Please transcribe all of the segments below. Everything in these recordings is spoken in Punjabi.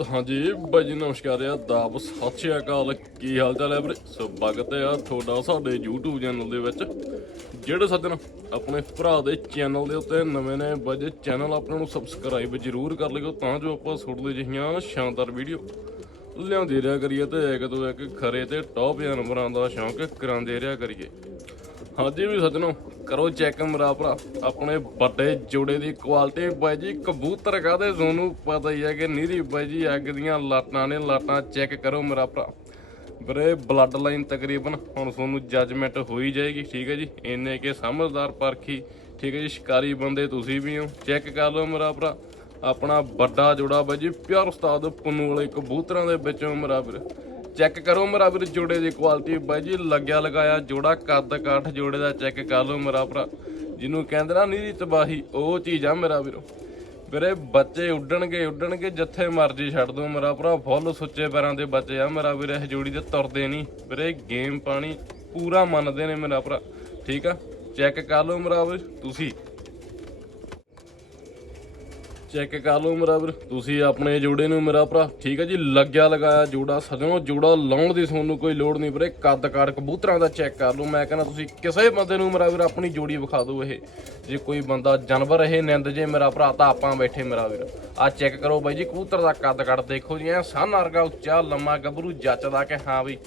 ਹਾਂਜੀ, ਬਾਈ ਜੀ, ਨਮਸਕਾਰ ਆ। ਦਾਬ ਸਤਿ ਸ਼੍ਰੀ ਅਕਾਲ। ਕੀ ਹਾਲ ਚਾਲ ਹੈ ਵੀਰੇ ਸਵਾਗਤ ਹੈ ਆ ਤੁਹਾਡਾ ਸਾਡੇ YouTube ਚੈਨਲ ਦੇ ਵਿੱਚ, ਜਿਹੜੇ ਸੱਜਣ ਆਪਣੇ ਭਰਾ ਦੇ ਚੈਨਲ ਦੇ ਉੱਤੇ ਨਵੇਂ ਨੇ। ਬਾਈ ਚੈਨਲ ਆਪਣੇ ਨੂੰ ਸਬਸਕ੍ਰਾਈਬ ਜ਼ਰੂਰ ਕਰ ਲਿਓ, ਤਾਂ ਜੋ ਆਪਾਂ ਤੁਹਾਡੇ ਜਿਹੀਆਂ ਸ਼ਾਨਦਾਰ ਵੀਡੀਓ ਲਿਆਉਂਦੇ ਰਿਹਾ ਕਰੀਏ ਤੇ ਇੱਕ ਤੋਂ ਇੱਕ ਖਰੇ ਤੇ ਟੌਪ ਜਾਨਵਰਾਂ ਦਾ ਸ਼ੌਂਕ ਕਰਾਉਂਦੇ ਰਿਹਾ ਕਰੀਏ। ਹਾਂਜੀ ਵੀ ਸੱਜਣੋ ਕਰੋ ਚੈੱਕ ਮੇਰਾ ਭਰਾ, ਆਪਣੇ ਵੱਡੇ ਜੋੜੇ ਦੀ ਕੁਆਲਿਟੀ ਬਾਈ ਜੀ, ਕਬੂਤਰ ਕਾਦੇ ਤੁਹਾਨੂੰ ਪਤਾ ਹੀ ਹੈ ਕਿ ਨੀਰੀ ਬਾਈ ਜੀ, ਅੱਗ ਦੀਆਂ ਲਾਟਾਂ ਨੇ ਲਾਟਾਂ ਚੈੱਕ ਕਰੋ ਮੇਰਾ ਭਰਾ। ਵੀਰੇ ਬਲੱਡ ਲਾਈਨ ਤਕਰੀਬਨ ਹੁਣ ਤੁਹਾਨੂੰ ਜੱਜਮੈਂਟ ਹੋਈ ਜਾਏਗੀ, ਠੀਕ ਹੈ ਜੀ? ਇੰਨੇ ਕੇ ਸਮਝਦਾਰ ਪਰਖੀ, ਠੀਕ ਹੈ ਜੀ? ਸ਼ਿਕਾਰੀ ਬੰਦੇ ਤੁਸੀਂ ਵੀ ਹੋ ਚੈੱਕ ਕਰ ਲਓ ਮੇਰਾ ਭਰਾ। ਆਪਣਾ ਵੱਡਾ ਜੋੜਾ ਬਾਈ ਜੀ, ਪਿਆਰ ਉਸਤਾਦ ਪੁੰਨੂ ਵਾਲੇ ਕਬੂਤਰਾਂ ਦੇ ਵਿੱਚੋਂ ਮੇਰਾ ਵੀਰ। ਚੈੱਕ ਕਰੋ ਮੇਰਾ ਵੀਰ ਜੋੜੇ ਦੀ ਕੁਆਲਿਟੀ। ਬਾਈ ਜੀ, ਲੱਗਿਆ ਲਗਾਇਆ ਜੋੜਾ, ਕੱਦ ਕਾਠ ਜੋੜੇ ਦਾ ਚੈੱਕ ਕਰ ਲਓ ਮੇਰਾ ਭਰਾ। ਜਿਹਨੂੰ ਕਹਿੰਦੇ ਨਾ ਨੀਰੀ ਤਬਾਹੀ, ਉਹ ਚੀਜ਼ ਆ ਮੇਰਾ ਵੀਰੋ। ਵੀਰੇ, ਬੱਚੇ ਉੱਡਣਗੇ ਉੱਡਣਗੇ, ਜਿੱਥੇ ਮਰਜ਼ੀ ਛੱਡ ਦੋ ਮੇਰਾ ਭਰਾ। ਫੁੱਲ ਸੁੱਚੇ ਪੈਰਾਂ ਦੇ ਬੱਚੇ ਆ ਮੇਰਾ ਵੀਰੇ, ਇਹ ਜੋੜੀ ਦੇ ਤੁਰਦੇ ਨਹੀਂ। ਵੀਰੇ, ਗੇਮ ਪਾਣੀ ਪੂਰਾ ਮੰਨਦੇ ਨੇ ਮੇਰਾ ਭਰਾ। ਠੀਕ ਆ? ਚੈੱਕ ਕਰ ਲਓ ਮੇਰਾ ਵੀਰ, ਤੁਸੀਂ। ਚੈੱਕ ਕਰ ਲਓ ਮੇਰਾ ਵੀਰ। ਤੁਸੀਂ ਆਪਣੇ ਜੋੜੇ ਨੂੰ ਮੇਰਾ ਭਰਾ। ਠੀਕ ਹੈ ਜੀ, ਲੱਗਿਆ ਲਗਾਇਆ ਜੋੜਾ। ਸਜਣੋ ਜੋੜਾ ਲਾਉਣ ਦੀ ਤੁਹਾਨੂੰ ਕੋਈ ਲੋੜ ਨਹੀਂ ਵੀਰੇ। ਕੱਦ ਕਾਰ ਕਬੂਤਰਾਂ ਦਾ ਚੈੱਕ ਕਰ ਲਓ। ਮੈਂ ਕਹਿੰਦਾ ਤੁਸੀਂ ਕਿਸੇ ਬੰਦੇ ਨੂੰ ਮੇਰਾ ਵੀਰ ਆਪਣੀ ਜੋੜੀ ਵਿਖਾ ਦਿਓ ਇਹ। ਜੇ ਕੋਈ ਬੰਦਾ ਜਾਨਵਰ ਇਹ ਨਿੰਦ ਜੇ ਮੇਰਾ ਭਰਾ, ਤਾਂ ਆਪਾਂ ਬੈਠੇ ਮੇਰਾ ਵੀਰ। ਆ ਚੈੱਕ ਕਰੋ ਬਾਈ ਜੀ, ਕਬੂਤਰ ਦਾ ਕੱਦ ਕੱਟ ਦੇਖੋ ਜੀ। ਐ ਸਨ ਵਰਗਾ ਉੱਚਾ, ਲੰਮਾ ਗੱਭਰੂ ਜੱਚਦਾ ਕਿ ਹਾਂ ਵੀ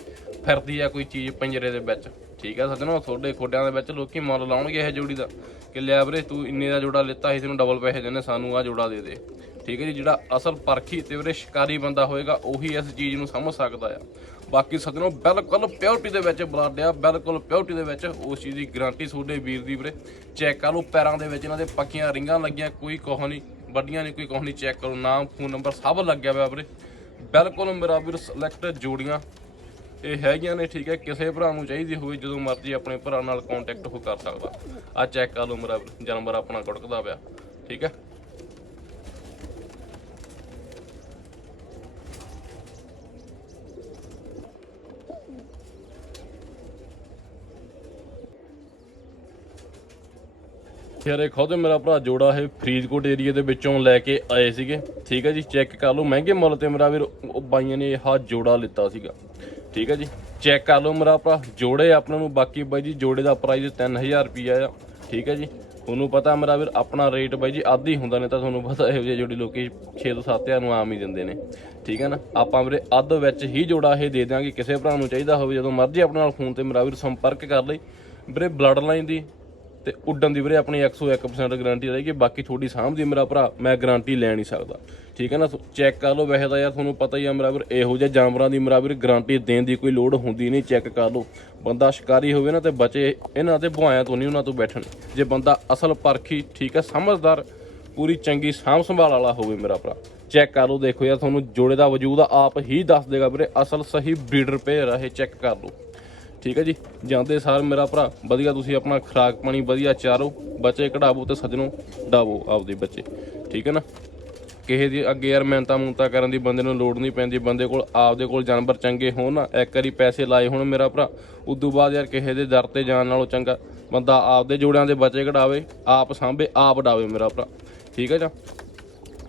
ਫਿਰਦੀ ਆ ਕੋਈ ਚੀਜ਼ ਪਿੰਜਰੇ ਦੇ ਵਿੱਚ। ਠੀਕ ਹੈ ਸੱਜਣੋ, ਤੁਹਾਡੇ ਖੋਡਿਆਂ ਦੇ ਵਿੱਚ ਲੋਕੀ ਮੁੱਲ ਲਾਉਣਗੇ ਇਹ ਜੋੜੀ ਦਾ। ਕਿ ਲਿਆ ਤੂੰ ਇੰਨੇ ਦਾ ਜੋੜਾ ਲਿੱਤਾ ਸੀ, ਤੈਨੂੰ ਡਬਲ ਪੈਸੇ ਦੇਣੇ ਸਾਨੂੰ ਆ ਜੋੜਾ ਦੇ ਦੇ। ਠੀਕ ਹੈ ਜੀ, ਜਿਹੜਾ ਅਸਲ ਪਰਖੀ ਤੇ ਵੀਰੇ ਸ਼ਿਕਾਰੀ ਬੰਦਾ ਹੋਏਗਾ, ਉਹੀ ਇਸ ਚੀਜ਼ ਨੂੰ ਸਮਝ ਸਕਦਾ ਆ। ਬਾਕੀ ਸੱਜਣੋ, ਬਿਲਕੁਲ ਪਿਓਰਟੀ ਦੇ ਵਿੱਚ ਬਲੱਡ ਆ, ਬਿਲਕੁਲ ਪਿਓਰਟੀ ਦੇ ਵਿੱਚ ਉਸ ਚੀਜ਼ ਦੀ ਗਾਰੰਟੀ ਤੁਹਾਡੇ ਵੀਰ ਦੀ ਵੀਰੇ। ਚੈੱਕ ਕਰ ਲਓ, ਪੈਰਾਂ ਦੇ ਵਿੱਚ ਇਹਨਾਂ ਦੇ ਪੱਕੀਆਂ ਰਿੰਗਾਂ ਲੱਗੀਆਂ, ਕੋਈ ਕੋਹ ਨਹੀਂ, ਵੱਡੀਆਂ ਨਹੀਂ, ਕੋਈ ਕੋਹ ਨਹੀਂ ਚੈੱਕ ਕਰੋ, ਨਾਮ ਫੋਨ ਨੰਬਰ ਸਭ ਲੱਗਿਆ ਹੋਇਆ ਵੀਰੇ। ਬਿਲਕੁਲ ਮੇਰਾ ਵੀਰ ਸਿਲੈਕਟ ਜੋੜੀਆਂ ਇਹ ਹੈਗੀਆਂ ਨੇ, ਠੀਕ ਹੈ, ਕਿਸੇ ਭਰਾ ਨੂੰ ਚਾਹੀਦੀ ਹੋਵੇ ਜਦੋਂ ਮਰਜ਼ੀ ਆਪਣੇ ਭਰਾ ਨਾਲ ਕੰਟੈਕਟ ਹੋ ਕਰ ਸਕਦਾ। ਆ ਚੈੱਕ ਕਰ ਲਓ ਮੇਰਾ ਜਾਨਵਰ ਆਪਣਾ ਕੁੜਕਦਾ ਪਿਆ, ਠੀਕ ਹੈ? ਯਾਰ ਇਹ ਖੁਦ ਮੇਰਾ ਭਰਾ ਜੋੜਾ ਇਹ ਫਰੀਦਕੋਟ ਏਰੀਆ ਦੇ ਵਿੱਚੋਂ ਲੈ ਕੇ ਆਏ ਸੀਗੇ, ਠੀਕ ਹੈ ਜੀ ਚੈੱਕ ਕਰ ਲਓ, ਮਹਿੰਗੇ ਮੁੱਲ ਤੇ ਮੇਰਾ ਵੀਰ, ਉਹ ਬਾਈਆਂ ਨੇ ਇਹ ਜੋੜਾ ਲਿੱਤਾ ਸੀਗਾ। ਠੀਕ ਹੈ ਜੀ। ਚੈੱਕ ਕਰ ਲਓ ਮੇਰਾ ਭਰਾ। ਜੋੜੇ ਆਪਣਾ ਨੂੰ ਬਾਕੀ ਬਾਈ ਜੀ, ਜੋੜੇ ਦਾ ਪ੍ਰਾਈਸ 3000 ਰੁਪਿਆ ਆ। ਠੀਕ ਹੈ ਜੀ। ਤੁਹਾਨੂੰ ਪਤਾ ਮੇਰਾ ਵੀਰ, ਆਪਣਾ ਰੇਟ ਬਾਈ ਜੀ ਅੱਧ ਹੀ ਹੁੰਦਾ ਨੇ ਤਾਂ ਤੁਹਾਨੂੰ ਪਤਾ ਇਹੋ ਜਿਹੇ ਜੋੜੀ ਲੋਕੀ 6 ਤੋਂ 7000 ਨੂੰ ਆਮ ਹੀ ਦਿੰਦੇ ਨੇ। ਠੀਕ ਹੈ ਨਾ। ਆਪਾਂ ਵੀਰੇ ਅੱਧ ਵਿੱਚ ਹੀ ਜੋੜਾ ਇਹ ਦੇ ਦਿਆਂਗੇ। ਕਿਸੇ ਭਰਾ ਨੂੰ ਚਾਹੀਦਾ ਹੋਵੇ, ਜਦੋਂ ਮਰਜ਼ੀ ਆਪਣੇ ਨਾਲ ਫੋਨ ਤੇ ਮੇਰਾ ਵੀਰ ਸੰਪਰਕ ਕਰ ਲਈ ਵੀਰੇ ਬਲੱਡ ਲਾਈਨ ਦੀ ਤੇ ਉੱਡਣ ਦੀ ਵੀਰੇ ਆਪਣੀ 101% ਗਾਰੰਟੀ ਰਹੇਗੀ, ਬਾਕੀ ਤੁਹਾਡੀ ਸਾਂਭ ਦੀ ਮੇਰਾ ਭਰਾ, ਮੈਂ ਗਾਰੰਟੀ ਲੈ ਨਹੀਂ ਸਕਦਾ। ਠੀਕ ਹੈ ਨਾ? ਚੈੱਕ ਕਰ ਲਓ, ਵੈਸੇ ਤਾਂ ਯਾਰ ਤੁਹਾਨੂੰ ਪਤਾ ਹੀ ਆ ਮੇਰਾ ਵੀਰ, ਇਹੋ ਜਿਹੇ ਜਾਨਵਰਾਂ ਦੀ ਮੇਰਾ ਵੀਰ ਗਾਰੰਟੀ ਦੇਣ ਦੀ ਕੋਈ ਲੋੜ ਹੁੰਦੀ ਨਹੀਂ ਚੈੱਕ ਕਰ ਲਓ। ਬੰਦਾ ਸ਼ਿਕਾਰੀ ਹੋਵੇ ਨਾ ਤੇ ਬਚੇ, ਇਹਨਾਂ ਤੇ ਭੁਆਇਆਂ ਤੋਂ ਨਹੀਂ ਉਹਨਾਂ ਤੋਂ ਬੈਠਣ। ਜੇ ਬੰਦਾ ਅਸਲ ਪਰਖੀ, ਠੀਕ ਹੈ, ਸਮਝਦਾਰ, ਪੂਰੀ ਚੰਗੀ ਸਾਂਭ ਸੰਭਾਲ ਵਾਲਾ ਹੋਵੇ ਮੇਰਾ ਭਰਾ ਚੈੱਕ ਕਰ ਲਓ, ਦੇਖੋ ਯਾਰ, ਤੁਹਾਨੂੰ ਜੋੜੇ ਦਾ ਵਜੂਦ ਆਪ ਹੀ ਦੱਸ ਦੇਗਾ ਵੀਰੇ, ਅਸਲ ਸਹੀ ਬਰੀਡਰ ਪੇਅਰ ਆ ਇਹ ਚੈੱਕ ਕਰ ਲਓ। ਠੀਕ ਹੈ ਜੀ? ਜਾਂਦੇ ਸਾਰ ਮੇਰਾ ਭਰਾ, ਵਧੀਆ ਤੁਸੀਂ ਆਪਣਾ ਖੁਰਾਕ ਪਾਣੀ ਵਧੀਆ ਚਾਰੋ, ਬੱਚੇ ਕਢਾਵੋ ਤੇ ਸੱਜਣੋ, ਡਾਵੋ ਆਪਦੇ ਬੱਚੇ, ਠੀਕ ਹੈ ਨਾ? ਕਿਸੇ ਦੀ ਅੱਗੇ ਯਾਰ ਮਿਹਨਤਾਂ ਮੂਨਤਾਂ ਕਰਨ ਦੀ ਬੰਦੇ ਨੂੰ ਲੋੜ ਨਹੀਂ ਪੈਂਦੀ, ਬੰਦੇ ਕੋਲ ਆਪਦੇ ਕੋਲ ਜਾਨਵਰ ਚੰਗੇ ਹੋਣ ਨਾ, ਇੱਕ ਵਾਰੀ ਪੈਸੇ ਲਾਏ ਹੋਣ ਮੇਰਾ ਭਰਾ, ਉਦੋਂ ਬਾਅਦ ਯਾਰ ਕਿਸੇ ਦੇ ਦਰ ਤੇ ਜਾਣ ਨਾਲੋਂ ਚੰਗਾ, ਬੰਦਾ ਆਪਦੇ ਜੋੜਿਆਂ ਦੇ ਬੱਚੇ ਕਢਾਵੇ, ਆਪ ਸਾਂਭੇ, ਆਪ ਡਾਵੇ ਮੇਰਾ ਭਰਾ, ਠੀਕ ਹੈ ਜਾਂ?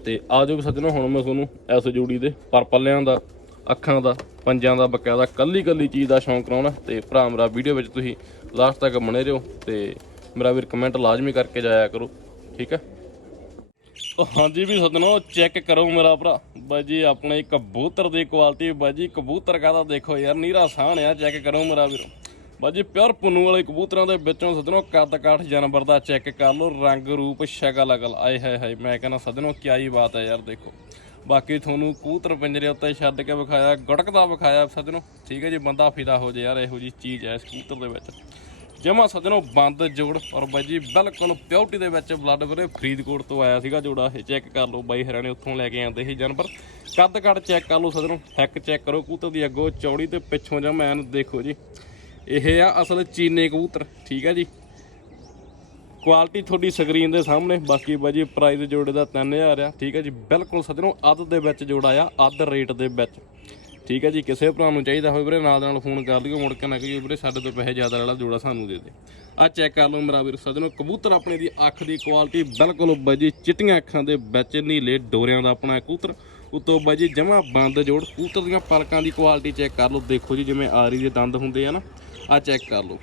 ਤੇ ਆਜੋ ਸੱਜਣੋ, ਹੁਣ ਮੈਂ ਤੁਹਾਨੂੰ ਇਸ ਜੋੜੀ ਦੇ ਪਰਪਲਿਆਂ ਦਾ ਅੱਖਾਂ ਦਾ, ਪੰਜਾਂ ਦਾ, ਬਕਾਇਦਾ ਕੱਲੀ ਕੱਲੀ ਚੀਜ਼ ਦਾ ਸ਼ੌਂਕ ਕਰਾਉਣਾ ਤੇ ਭਰਾ ਮੇਰਾ ਵੀਡੀਓ ਵਿੱਚ ਤੁਸੀਂ ਲਾਸਟ ਤੱਕ ਬਣੇ ਰਹੋ ਤੇ ਮੇਰਾ ਵੀਰ ਕਮੈਂਟ ਲਾਜ਼ਮੀ ਕਰਕੇ ਜਾਇਆ ਕਰੋ, ਠੀਕ ਹੈ? ਉਹ ਹਾਂਜੀ ਵੀ ਸੱਜਣੋ ਚੈੱਕ ਕਰੋ ਮੇਰਾ ਭਰਾ। ਬਾਜੀ ਆਪਣੇ ਕਬੂਤਰ ਦੀ ਕੁਆਲਿਟੀ ਬਾਜੀ ਕਬੂਤਰ ਕਾਹਦਾ ਦੇਖੋ ਯਾਰ, ਨੀਰਾ ਸਾਹਣ ਆ ਚੈੱਕ ਕਰੋ ਮੇਰਾ ਵੀਰ। ਬਾਜੀ ਪਿਓਰ ਪੁੰਨੂ ਵਾਲੇ ਕਬੂਤਰਾਂ ਦੇ ਵਿੱਚੋਂ ਸੱਜਣੋ ਕੱਦ ਕਾਠ ਜਾਨਵਰ ਦਾ ਚੈੱਕ ਕਰ ਲਓ ਰੰਗ ਰੂਪ ਸ਼ਕਲ ਅਗਲ ਆਏ ਹਾਏ ਹਾਏ, ਮੈਂ ਕਹਿੰਦਾ, ਸੱਜਣੋ ਕੀ ਹੀ ਬਾਤ ਹੈ ਯਾਰ, ਦੇਖੋ। ਬਾਕੀ ਤੁਹਾਨੂੰ ਕੂਤਰ ਪਿੰਜਰੇ ਉੱਤੇ ਛੱਡ ਕੇ ਵਿਖਾਇਆ, ਗੜਕਦਾ ਵਿਖਾਇਆ ਸੱਜਣੋ। ਠੀਕ ਹੈ ਜੀ, ਬੰਦਾ ਫਿਦਾ ਹੋ ਜੇ ਯਾਰ, ਇਹੋ ਜੀ ਚੀਜ਼ ਹੈ ਇਸ ਕਬੂਤਰ ਦੇ ਵਿੱਚ। ਜਮਾ ਸੱਜਣੋ, ਬੰਦ ਜੋੜ ਔਰ ਬਾਈ ਜੀ ਬਿਲਕੁਲ ਪਿਓਰਟੀ ਦੇ ਵਿੱਚ ਬਲੱਡ ਵੀਰੇ, ਫਰੀਦਕੋਟ ਤੋਂ ਆਇਆ ਸੀਗਾ ਜੋੜਾ। ਇਹ ਚੈੱਕ ਕਰ ਲਓ ਬਾਈ, ਹਰਿਆਣੇ ਉੱਥੋਂ ਲੈ ਕੇ ਆਉਂਦੇ ਸੀ ਜਾਨਵਰ। ਕੱਦ ਕੱਦ ਚੈੱਕ ਕਰ ਲਓ ਸੱਜਣੋ ਹੈਕ ਚੈੱਕ ਕਰੋ ਕੂਤਰ ਦੀ ਅੱਗੋਂ, ਚੌੜੀ ਤੇ ਪਿੱਛੋਂ ਜਮਾ ਐਨ ਦੇਖੋ ਜੀ। ਇਹ ਆ ਅਸਲ ਚੀਨੇ ਕਬੂਤਰ, ਠੀਕ ਹੈ ਜੀ। ਕੁਆਲਿਟੀ ਤੁਹਾਡੀ ਸਕਰੀਨ ਦੇ ਸਾਹਮਣੇ। ਬਾਕੀ ਬਾਜੀ ਪ੍ਰਾਈਸ ਜੋੜੇ ਦਾ 3000 ਆ। ਠੀਕ ਹੈ ਜੀ, ਬਿਲਕੁਲ ਸੱਜਣੋ, ਅੱਧ ਦੇ ਵਿੱਚ ਜੋੜਾ ਆ, ਅੱਧ ਰੇਟ ਦੇ ਵਿੱਚ। ਠੀਕ ਹੈ ਜੀ, ਕਿਸੇ ਭਰਾ ਨੂੰ ਚਾਹੀਦਾ ਹੋਵੇ ਵੀਰੇ, ਨਾਲ ਨਾਲ ਫੋਨ ਕਰ ਲਿਓ ਮੁੜ ਕੇ ਨਾ ਕਹੀਓ ਵੀਰੇ, ਸਾਡੇ ਤੋਂ ਪੈਸੇ ਜ਼ਿਆਦਾ ਵਾਲਾ ਜੋੜਾ ਸਾਨੂੰ ਦੇ ਦੇ। ਆ ਚੈੱਕ ਕਰ ਲਓ ਮੇਰਾ ਵੀਰ ਸੱਜਣੋ, ਕਬੂਤਰ ਆਪਣੇ ਦੀ ਅੱਖ ਦੀ ਕੁਆਲਿਟੀ ਬਿਲਕੁਲ ਬਾਜੀ ਚਿੱਟੀਆਂ ਅੱਖਾਂ ਦੇ ਵਿੱਚ ਨੀਲੇ ਡੋਰਿਆਂ ਦਾ ਆਪਣਾ ਕਬੂਤਰ। ਉਤੋਂ ਬਾਜੀ ਜਮਾ ਬੰਦ ਜੋੜ, ਕਬੂਤਰ ਦੀਆਂ ਪਲਕਾਂ ਦੀ ਕੁਆਲਿਟੀ ਚੈੱਕ ਕਰ ਲਓ। ਦੇਖੋ ਜੀ, ਜਿਵੇਂ ਆਰੀ ਦੇ ਦੰਦ ਹੁੰਦੇ ਆ ਨਾ ਆ ਚੈੱਕ ਕਰ ਲਓ।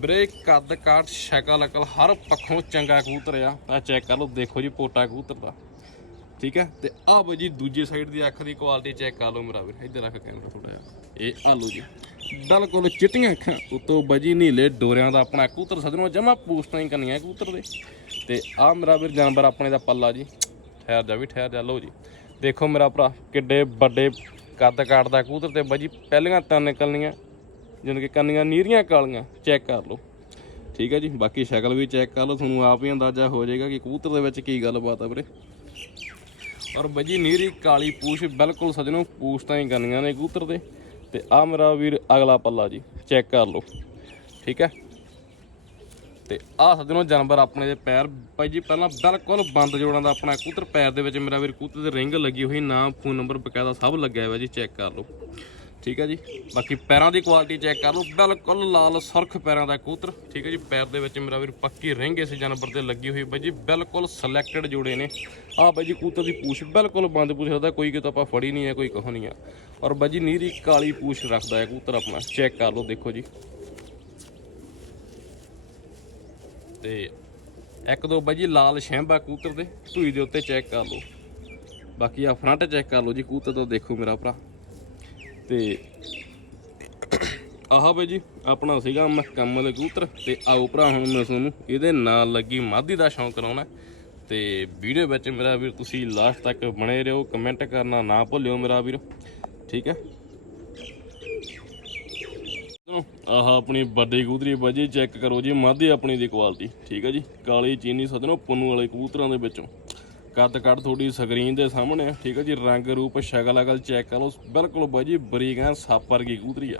ਵੀਰੇ ਕੱਦ ਕਾਠ ਸ਼ਕਲ ਅਕਲ ਹਰ ਪੱਖੋਂ ਚੰਗਾ ਕਬੂਤਰ ਆ। ਆ ਚੈੱਕ ਕਰ ਲਓ, ਦੇਖੋ ਜੀ ਪੋਟਾ ਕਬੂਤਰ ਦਾ। ਠੀਕ ਹੈ? ਤੇ ਆ ਜੀ ਦੂਜੀ ਸਾਈਡ ਦੀ ਅੱਖ ਦੀ ਕੁਆਲਿਟੀ ਚੈੱਕ ਕਰ ਲਓ ਮੇਰਾ ਵੀਰ। ਇੱਧਰ ਰੱਖ ਕੈਮਰਾ ਥੋੜਾ ਜਿਹਾ। ਇਹ ਆ ਲਓ ਜੀ। ਬਿਲਕੁਲ ਚਿੱਟੀਆਂ ਅੱਖਾਂ, ਉਤੋਂ ਬਜੀ ਨੀਲੇ ਡੋਰਿਆਂ ਦਾ ਆਪਣਾ ਕਬੂਤਰ ਸਦਨੋਂ ਜਮਾ ਪੂਸਟਾਂ ਹੀ ਕਰਨੀਆਂ ਕਬੂਤਰ ਦੇ। ਤੇ ਆਹ ਮੇਰਾ ਵੀਰ ਜਾਨਵਰ ਆਪਣੇ ਦਾ ਪੱਲਾ ਜੀ। ਠਹਿਰ ਜਾ ਵੀ, ਠਹਿਰ ਜਾ, ਲਓ ਜੀ। ਦੇਖੋ ਮੇਰਾ ਭਰਾ, ਕਿੱਡੇ ਵੱਡੇ ਕੱਦ ਕਾਟਦਾ ਕਬੂਤਰ ਤੇ ਬਜੀ ਪਹਿਲੀਆਂ ਤਾਂ ਨਿਕਲਣੀਆਂ। ਜਾਣੀ ਕਿ ਕੰਨੀਆਂ ਨੀਰੀਆਂ ਕਾਲੀਆਂ ਚੈੱਕ ਕਰ ਲਓ। ਠੀਕ ਹੈ ਜੀ, ਬਾਕੀ ਸ਼ਕਲ ਵੀ ਚੈੱਕ ਕਰ ਲਓ, ਤੁਹਾਨੂੰ ਆਪ ਹੀ ਅੰਦਾਜ਼ਾ ਹੋ ਜਾਏਗਾ ਕਿ ਕਬੂਤਰ ਦੇ ਵਿੱਚ ਕੀ ਗੱਲਬਾਤ ਆ ਵੀਰੇ। ਔਰ ਬਾਜੀ ਨੀਰੀ ਕਾਲੀ ਪੂਛ ਬਿਲਕੁਲ ਸਜਣੋ, ਪੂਛ ਤਾਂ ਹੀ ਕਰਨੀਆਂ ਨੇ ਕਬੂਤਰ ਦੇ। ਤੇ ਆ ਮੇਰਾ ਵੀਰ ਅਗਲਾ ਪੱਲਾ ਜੀ ਚੈੱਕ ਕਰ ਲਓ। ਠੀਕ ਹੈ ਤੇ ਆ ਸਜਣੋ, ਜਾਨਵਰ ਆਪਣੇ ਦੇ ਪੈਰ। ਭਾਈ ਜੀ, ਪਹਿਲਾਂ ਬਿਲਕੁਲ ਬੰਦ ਜੋੜਾਂ ਦਾ ਆਪਣਾ ਕਬੂਤਰ ਪੈਰ ਦੇ ਵਿੱਚ। ਮੇਰਾ ਵੀਰ ਕਬੂਤਰ ਦੇ ਰਿੰਗ ਲੱਗੀ ਹੋਈ, ਨਾਮ ਫੋਨ ਨੰਬਰ ਬਕਾਇਦਾ ਸਭ ਲੱਗਿਆ ਹੋਇਆ ਜੀ ਚੈੱਕ ਕਰ ਲਓ। ਠੀਕ ਹੈ ਜੀ। ਬਾਕੀ ਪੈਰਾਂ ਦੀ ਕੁਆਲਿਟੀ ਚੈੱਕ ਕਰ ਲਓ। ਬਿਲਕੁਲ ਲਾਲ, ਸੁਰਖ ਪੈਰਾਂ ਦਾ ਕਬੂਤਰ। ਠੀਕ ਹੈ ਜੀ, ਪੈਰ ਦੇ ਵਿੱਚ ਮੇਰਾ ਵੀਰ ਪੱਕੀ ਰਿੰਗ ਇਸ ਜਾਨਵਰ ਤੇ ਲੱਗੀ ਹੋਈ ਬਾਈ ਜੀ। ਬਿਲਕੁਲ ਸਿਲੈਕਟਡ ਜੋੜੇ ਨੇ। ਆਹ ਬਾਈ ਜੀ ਕਬੂਤਰ ਦੀ ਪੂਛ ਬਿਲਕੁਲ ਬੰਦ ਪੂਛ ਰੱਖਦਾ, ਕੋਈ ਕਿਤੋਂ ਆਪਾਂ ਫੜੀ ਨਹੀਂ ਹੈ, ਕੋਈ ਕਹੋ ਨਹੀਂ ਆ ਔਰ ਬਾਈ ਜੀ ਨੀਰੀ ਕਾਲੀ ਪੂਛ ਰੱਖਦਾ ਹੈ ਕਬੂਤਰ ਆਪਣਾ। ਚੈੱਕ ਕਰ ਲਓ, ਦੇਖੋ ਜੀ। ਤੇ ਇੱਕ ਦੋ ਬਾਈ ਜੀ ਲਾਲ ਸ਼ੈਂਬਾ ਕਬੂਤਰ ਦੇ। ਧੂਈ ਦੇ ਉੱਤੇ ਚੈੱਕ ਕਰ ਲਓ। ਬਾਕੀ ਆ ਫਰੰਟ ਚੈੱਕ ਕਰ ਲਓ ਜੀ, ਕਬੂਤਰ ਤੋਂ ਦੇਖੋ ਮੇਰਾ ਭਰਾ। ਤੇ ਆਹ ਬਈ ਜੀ, ਆਪਣਾ ਸੀਗਾ ਮੁਕੰਮਲ ਕਬੂਤਰ। ਤੇ ਆਓ ਭਰਾ, ਹੁਣ ਮੈਂ ਤੁਹਾਨੂੰ ਇਹਦੇ ਨਾਲ ਲੱਗੀ ਮਾਦੀ ਦਾ ਸ਼ੌਂਕ ਕਰਾਉਣਾ ਤੇ ਵੀਡੀਓ ਵਿੱਚ ਮੇਰਾ ਵੀਰ, ਤੁਸੀਂ ਲਾਸਟ ਤੱਕ ਬਣੇ ਰਹੋ ਕਮੈਂਟ ਕਰਨਾ ਨਾ ਭੁੱਲਿਓ ਮੇਰਾ ਵੀਰ। ਠੀਕ ਹੈ? ਆਹ ਆਪਣੀ ਵੱਡੀ ਕਬੂਤਰੀ ਬਾਜੀ ਚੈੱਕ ਕਰੋ ਜੀ, ਮਾਦੀ ਆਪਣੀ ਦੀ ਕੁਆਲਿਟੀ ਠੀਕ ਹੈ ਜੀ? ਕਾਲੀ ਚੀਨੀ ਸਦਨੋ ਪੁੰਨੂ ਵਾਲੇ ਕਬੂਤਰਾਂ ਦੇ ਵਿੱਚੋਂ। ਕੱਦ ਕੱਦ ਤੁਹਾਡੀ ਸਕਰੀਨ ਦੇ ਸਾਹਮਣੇ ਆ ਠੀਕ ਹੈ ਜੀ, ਰੰਗ ਰੂਪ, ਸ਼ਕਲ ਅਕਲ ਚੈੱਕ ਕਰ ਲਓ, ਬਿਲਕੁਲ ਬਾਈ ਜੀ, ਬਰੀਕ ਐ ਸੱਪ ਵਰਗੀ ਕਬੂਤਰੀ ਆ।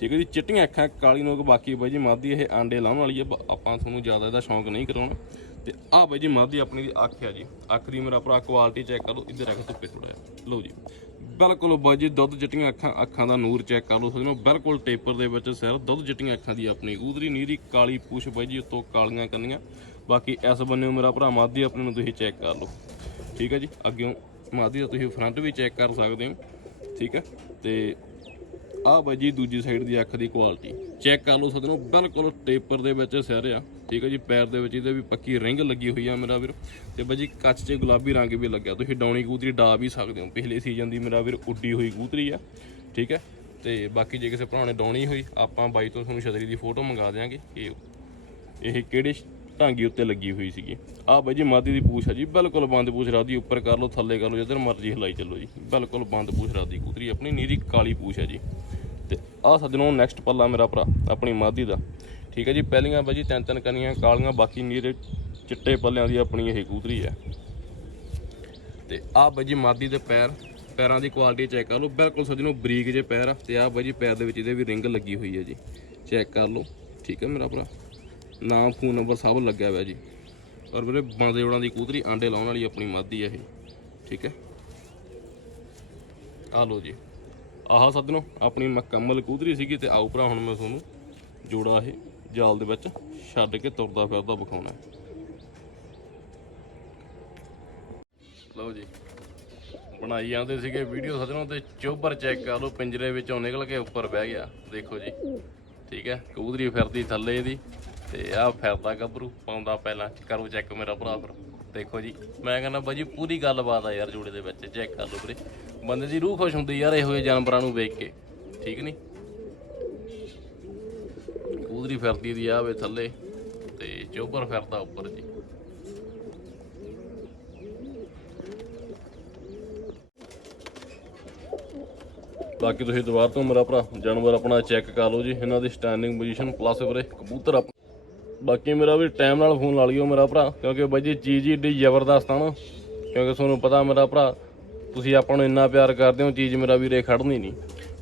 ਠੀਕ ਹੈ ਜੀ, ਚਿੱਟੀਆਂ ਅੱਖਾਂ, ਕਾਲੀ ਨੋਕ ਬਾਕੀ ਬਾਈ ਜੀ, ਮਾਦੀ ਇਹ ਆਂਡੇ ਲਾਉਣ ਵਾਲੀ ਆ, ਬ- ਆਪਾਂ ਤੁਹਾਨੂੰ ਜ਼ਿਆਦਾ ਇਹਦਾ ਸ਼ੌਂਕ ਨਹੀਂ ਕਰਾਉਣਾ। ਤੇ ਆਹ ਬਾਜੀ ਮਾਦੀ ਆਪਣੀ ਦੀ ਅੱਖ ਆ ਜੀ, ਅੱਖ ਦੀ ਮੇਰਾ ਭਰਾ ਕੁਆਲਿਟੀ ਚੈੱਕ ਕਰ ਲਓ, ਇੱਧਰ ਰੱਖ ਧੁੱਪੇ ਥੋੜਾ ਜਿਹਾ, ਲਓ ਜੀ। ਬਿਲਕੁਲ ਬਾਈ ਜੀ, ਦੁੱਧ ਚਿੱਟੀਆਂ ਅੱਖਾਂ ਅੱਖਾਂ ਦਾ ਨੂਰ ਚੈੱਕ ਕਰ ਲਓ ਸਜਣੋ ਬਿਲਕੁਲ ਟੇਪਰ ਦੇ ਵਿੱਚ ਸਿਰ, ਦੁੱਧ ਚਿੱਟੀਆਂ ਅੱਖਾਂ ਦੀ ਆਪਣੀ ਕਬੂਤਰੀ ਨੀਰੀ ਕਾਲੀ ਪੂਛ ਬਾਈ ਜੀ, ਉੱਤੋਂ ਕਾਲੀਆਂ ਕੰਨੀਆਂ। ਬਾਕੀ ਇਸ ਬੰਨੇ ਮੇਰਾ ਭਰਾ ਮਾਦੀ ਆਪਣੇ ਨੂੰ ਤੁਸੀਂ ਚੈੱਕ ਕਰ ਲਓ। ਠੀਕ ਹੈ ਜੀ? ਅੱਗੇ ਮਾਦੀ ਦਾ ਤੁਸੀਂ ਫਰੰਟ ਵੀ ਚੈੱਕ ਕਰ ਸਕਦੇ ਹੋ। ਠੀਕ ਹੈ ਤੇ ਆਹ ਬਾਈ ਜੀ ਦੂਜੀ ਸਾਈਡ ਦੀ ਅੱਖ ਦੀ ਕੁਆਲਿਟੀ ਚੈੱਕ ਕਰ ਲਓ ਸਦਨੋ ਬਿਲਕੁਲ ਟੇਪਰ ਦੇ ਵਿੱਚ ਸਿਰ ਆ। ਠੀਕ ਹੈ ਜੀ? ਪੈਰ ਦੇ ਵਿੱਚ ਇਹਦੇ ਵੀ ਪੱਕੀ ਰਿੰਗ ਲੱਗੀ ਹੋਈ ਆ ਮੇਰਾ ਵੀਰ। ਤੇ ਬਾਈ ਜੀ ਕੱਚ 'ਚ ਗੁਲਾਬੀ ਰੰਗ ਵੀ ਲੱਗਿਆ। ਤੁਸੀਂ ਡਾਉਣੀ ਕਬੂਤਰੀ ਡਾ ਵੀ ਸਕਦੇ ਹੋ। ਪਿਛਲੇ ਸੀਜ਼ਨ ਦੀ ਮੇਰਾ ਵੀਰ ਉੱਡੀ ਹੋਈ ਕਬੂਤਰੀ ਆ। ਠੀਕ ਹੈ ਤੇ ਬਾਕੀ ਜੇ ਕਿਸੇ ਭਰਾ ਨੇ ਡਾਉਣੀ ਹੋਈ, ਆਪਾਂ ਬਾਈ ਤੋਂ ਤੁਹਾਨੂੰ ਛਤਰੀ ਦੀ ਫੋਟੋ ਮੰਗਾ ਦਿਆਂਗੇ। ਇਹ ਇਹ ਕਿਹੜੇ ਢਾਂਗੀ ਉੱਤੇ ਲੱਗੀ ਹੋਈ ਸੀਗੀ। ਆਹ ਬਾਈ ਜੀ, ਮਾਦੀ ਦੀ ਪੂਛ ਆ ਜੀ। ਬਿਲਕੁਲ ਬੰਦ ਪੂਛ ਰਾਦੀ ਉੱਪਰ ਕਰ ਲਓ, ਥੱਲੇ ਕਰ ਲਓ, ਜਿੱਧਰ ਮਰਜ਼ੀ ਹਿਲਾਈ ਚੱਲੋ ਜੀ। ਬਿਲਕੁਲ ਬੰਦ ਪੂਛ ਰਾਦੀ ਕੂਤਰੀ ਆਪਣੀ ਨੀਰੀ ਕਾਲੀ ਪੂਛ ਹੈ ਜੀ। ਤੇ ਆਹ ਸੱਜਣੋ ਨੈਕਸਟ ਪੱਲਾ ਮੇਰਾ ਭਰਾ, ਆਪਣੀ ਮਾਦੀ ਦਾ। ਠੀਕ ਹੈ ਜੀ, ਪਹਿਲੀਆਂ ਬਾਈ ਜੀ ਤਿੰਨ ਤਿੰਨ ਕਨੀਆਂ, ਕਾਲੀਆਂ, ਬਾਕੀ ਨੀਰੇ ਚਿੱਟੇ ਪੱਲਿਆਂ ਦੀ ਆਪਣੀ ਇਹ ਕੂਤਰੀ ਹੈ ਤੇ ਆਹ ਬਾਈ ਜੀ, ਮਾਦੀ ਦੇ ਪੈਰ, ਪੈਰਾਂ ਦੀ ਕੁਆਲਿਟੀ ਚੈੱਕ ਕਰ ਲਓ। ਬਿਲਕੁਲ ਸੱਜਣੋ ਬਰੀਕ ਜੇ ਪੈਰ ਆ। ਤੇ ਆਹ ਬਾਈ ਜੀ, ਪੈਰ ਦੇ ਵਿੱਚ ਇਹਦੇ ਵੀ ਰਿੰਗ ਲੱਗੀ ਹੋਈ ਹੈ ਜੀ। ਚੈੱਕ ਕਰ ਲਓ। ਠੀਕ ਹੈ ਮੇਰਾ ਭਰਾ। ਨਾਮ ਫੋਨ ਨੰਬਰ ਸਭ ਲੱਗਿਆ ਹੋਇਆ ਜੀ। ਔਰ ਵੀਰੇ ਬੰਦੇ ਜੋੜਾਂ ਦੀ ਕੂਤਰੀ ਆਂਡੇ ਲਾਉਣ ਵਾਲੀ ਆਪਣੀ ਮਾਦੀ ਹੈ ਇਹ। ਠੀਕ ਹੈ? ਆ ਲਓ ਜੀ। ਆਹ ਸੱਜਣੋ, ਆਪਣੀ ਮੁਕੰਮਲ ਕੂਤਰੀ ਸੀਗੀ ਤੇ ਆਓ ਭਰਾ, ਹੁਣ ਮੈਂ ਤੁਹਾਨੂੰ ਜੋੜਾ ਇਹ ਜਾਲ ਦੇ ਵਿੱਚ ਛੱਡ ਕੇ ਤੁਰਦਾ ਫਿਰਦਾ ਵਿਖਾਉਣਾ। ਲਓ ਜੀ। ਬਣਾਈ ਜਾਂਦੇ ਸੀਗੇ ਵੀਡੀਓ ਸੱਜਣੋ ਤੇ ਚੋਬਰ ਚੈੱਕ ਕਰ ਲਓ, ਪਿੰਜਰੇ ਵਿੱਚੋਂ ਨਿਕਲ ਕੇ ਉੱਪਰ ਬਹਿ ਗਿਆ। ਦੇਖੋ ਜੀ। ਠੀਕ ਹੈ? ਕਬੂਤਰੀ ਫਿਰਦੀ ਥੱਲੇ ਦੀ ਤੇ ਆਹ ਫਿਰਦਾ ਗੱਭਰੂ ਪਾਉਂਦਾ ਪਹਿਲਾਂ ਕਰੋ ਚੈੱਕ ਮੇਰਾ ਭਰਾ ਫਿਰ। ਦੇਖੋ ਜੀ, ਮੈਂ ਕਹਿੰਦਾ ਬਾਜੀ ਪੂਰੀ ਗੱਲਬਾਤ ਆ ਯਾਰ ਜੋੜੇ ਦੇ ਵਿੱਚ ਚੈੱਕ ਕਰ ਲਓ ਵੀਰੇ। ਬੰਦੇ ਦੀ ਰੂਹ ਖੁਸ਼ ਹੁੰਦੀ ਯਾਰ, ਇਹੋ ਜਿਹੇ ਜਾਨਵਰਾਂ ਨੂੰ ਵੇਖ ਕੇ। ਠੀਕ ਨਹੀਂ ਕਬੂਤਰੀ ਫਿਰਦੀ ਦੀ ਆ ਥੱਲੇ, ਤੇ ਚੋਬਰ ਫਿਰਦਾ ਉੱਪਰ ਜੀ। ਬਾਕੀ ਤੁਸੀਂ ਦੁਬਾਰਾ ਤੋਂ ਮੇਰਾ ਭਰਾ, ਜਾਨਵਰ ਆਪਣਾ ਚੈੱਕ ਕਰ ਲਓ ਜੀ, ਇਹਨਾਂ ਦੀ ਸਟੈਂਡਿੰਗ ਪੋਜੀਸ਼ਨ ਪਲੱਸ ਵੀਰੇ, ਕਬੂਤਰ ਬਾਕੀ ਮੇਰਾ ਵੀ ਟਾਈਮ ਨਾਲ ਫੋਨ ਲਾ ਲਿਓ ਮੇਰਾ ਭਰਾ, ਕਿਉਂਕਿ ਬਾਈ ਜੀ ਚੀਜ਼ ਹੀ ਏਡੀ ਜ਼ਬਰਦਸਤ ਆ ਨਾ। ਕਿਉਂਕਿ ਤੁਹਾਨੂੰ ਪਤਾ ਮੇਰਾ ਭਰਾ, ਤੁਸੀਂ ਆਪਾਂ ਨੂੰ ਇੰਨਾ ਪਿਆਰ ਕਰਦੇ ਹੋ, ਚੀਜ਼ ਮੇਰਾ ਵੀਰੇ ਖੜਨੀ ਨਹੀਂ।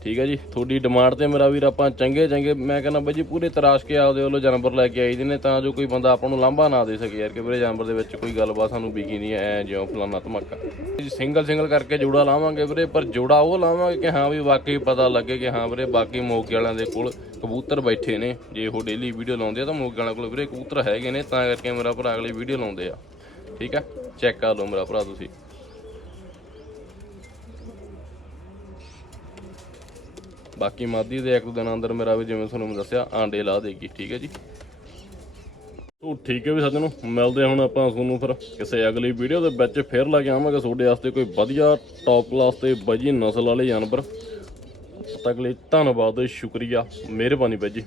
ਠੀਕ ਹੈ ਜੀ? ਤੁਹਾਡੀ ਡਿਮਾਂਡ ਤੇ ਮੇਰਾ ਵੀਰ ਆਪਾਂ ਚੰਗੇ ਚੰਗੇ, ਮੈਂ ਕਹਿੰਦਾ ਬਾਈ ਜੀ ਪੂਰੇ ਤਰਾਸ਼ ਕੇ ਆਪਦੇ ਵੱਲੋਂ ਜਾਨਵਰ ਲੈ ਕੇ ਆਈ ਦੇ ਨੇ, ਤਾਂ ਜੋ ਕੋਈ ਬੰਦਾ ਆਪਾਂ ਨੂੰ ਲਾਂਭਾ ਨਾ ਦੇ ਸਕੇ ਯਾਰ, ਕਿ ਵੀਰੇ ਜਾਨਵਰ ਦੇ ਵਿੱਚ ਕੋਈ ਗੱਲਬਾਤ ਸਾਨੂੰ ਵਿਕੀ ਨਹੀਂ, ਐ ਜਿਉਂ ਫਲਾਨਾ ਧਮਾਕਾ। ਸਿੰਗਲ ਸਿੰਗਲ ਕਰਕੇ ਜੋੜਾ ਲਾਵਾਂਗੇ ਵੀਰੇ, ਪਰ ਜੋੜਾ ਉਹ ਲਾਵਾਂਗੇ ਕਿ ਹਾਂ ਵੀ ਵਾਕਈ ਪਤਾ ਲੱਗੇ ਕਿ ਹਾਂ ਵੀਰੇ, ਬਾਕੀ ਮੌਕੇ ਵਾਲਿਆਂ ਦੇ ਕੋਲ ਕਬੂਤਰ ਬੈਠੇ ਨੇ। ਜੇ ਉਹ ਡੇਲੀ ਵੀਡੀਓ ਲਾਉਂਦੇ ਆ ਤਾਂ ਮੋਗੇ ਵਾਲਾ ਕੋਲ ਵੀਰੇ ਕਬੂਤਰ ਹੈਗੇ ਨੇ, ਤਾਂ ਕਰਕੇ ਮੇਰਾ ਭਰਾ ਅਗਲੀ ਵੀਡੀਓ ਲਾਉਂਦੇ ਆ। ਠੀਕ ਆ? ਚੈੱਕ ਕਰ ਲਓ ਮੇਰਾ ਭਰਾ ਤੁਸੀਂ। ਬਾਕੀ ਮਾਦੀ ਦੇ ਇੱਕ ਦਿਨ ਅੰਦਰ ਮੇਰਾ ਵੀ ਜਿਵੇਂ ਤੁਹਾਨੂੰ ਮੈਂ ਦੱਸਿਆ, ਆਂਡੇ ਲਾ ਦੇਗੀ, ਠੀਕ ਹੈ ਜੀ? ਉਹ ਠੀਕ ਹੈ ਵੀ ਸੱਜਣੋ? ਮਿਲਦੇ ਹੁਣ ਆਪਾਂ ਤੁਹਾਨੂੰ ਫਿਰ ਕਿਸੇ ਅਗਲੀ ਵੀਡੀਓ ਦੇ ਵਿੱਚ। ਫੇਰ ਲੈ ਕੇ ਆਵਾਂਗੇ ਤੁਹਾਡੇ ਵਾਸਤੇ ਕੋਈ ਵਧੀਆ ਟੌਪ ਕਲਾਸ ਤੇ ਬਜੀ ਨਸਲ ਵਾਲੇ ਜਾਨਵਰ। ਤੱਕ ਲਈ ਧੰਨਵਾਦ ਸ਼ੁਕਰੀਆ। ਮਿਹਰਬਾਨੀ ਬਾਈ ਜੀ।